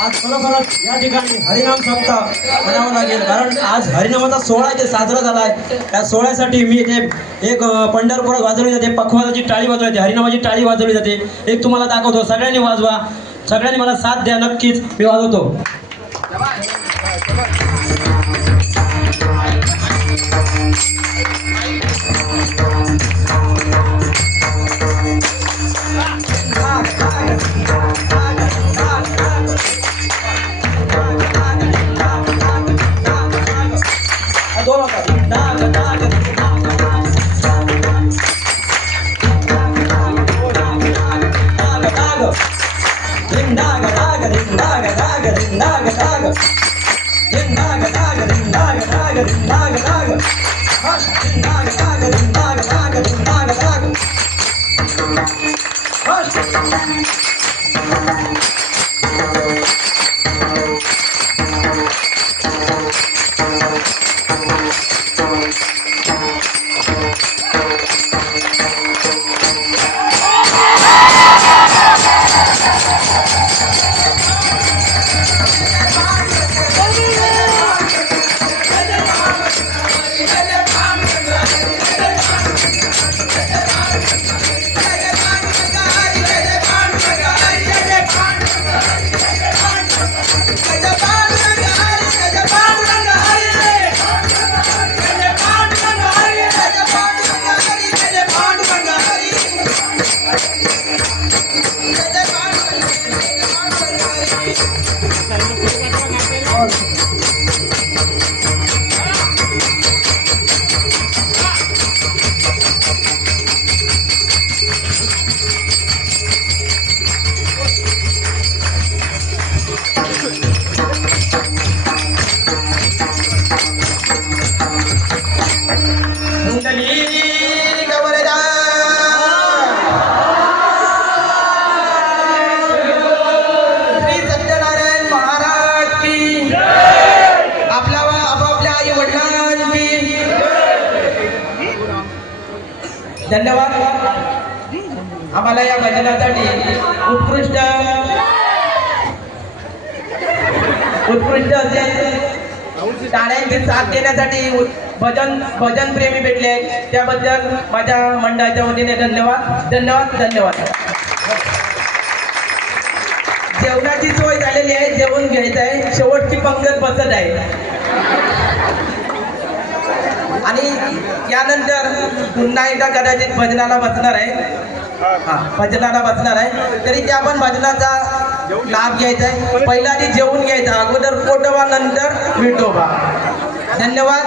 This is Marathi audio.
आज खरोखरच या ठिकाणी हरिनाम सप्ताह म्हणावं लागेल, कारण आज हरिनामाचा सोहळा इथे साजरा झाला आहे. त्या सोहळ्यासाठी मी इथे एक पंढरपुरात वाजवली जाते, पखवाजाची टाळी वाजवली जाते, हरिनामाची टाळी वाजवली जाते. एक तुम्हाला दाखवतो, सगळ्यांनी वाजवा, सगळ्यांनी मला साथ द्या, नक्कीच मी वाजवतो. धन्यवाद आम्हाला या भजनासाठी उत्कृष्ट असे टाळ्यांची साथ देण्यासाठी भजन प्रेमी भेटले आहेत त्याबद्दल माझ्या मंडळाच्या वतीने धन्यवाद धन्यवाद धन्यवाद. जेवणाची सोय झालेली आहे, जेवण घ्यायचं आहे, शेवटची पंगत बसत आहे आणि यानंतर पुन्हा एकदा कदाचित भजनाला बसणार आहे. भजनाला बसणार आहे तरी त्या पण भजनाचा लाभ घ्यायचा आहे. पहिला आधी जेवून घ्यायचा, अगोदर पोटोबा नंतर विठोबा. धन्यवाद.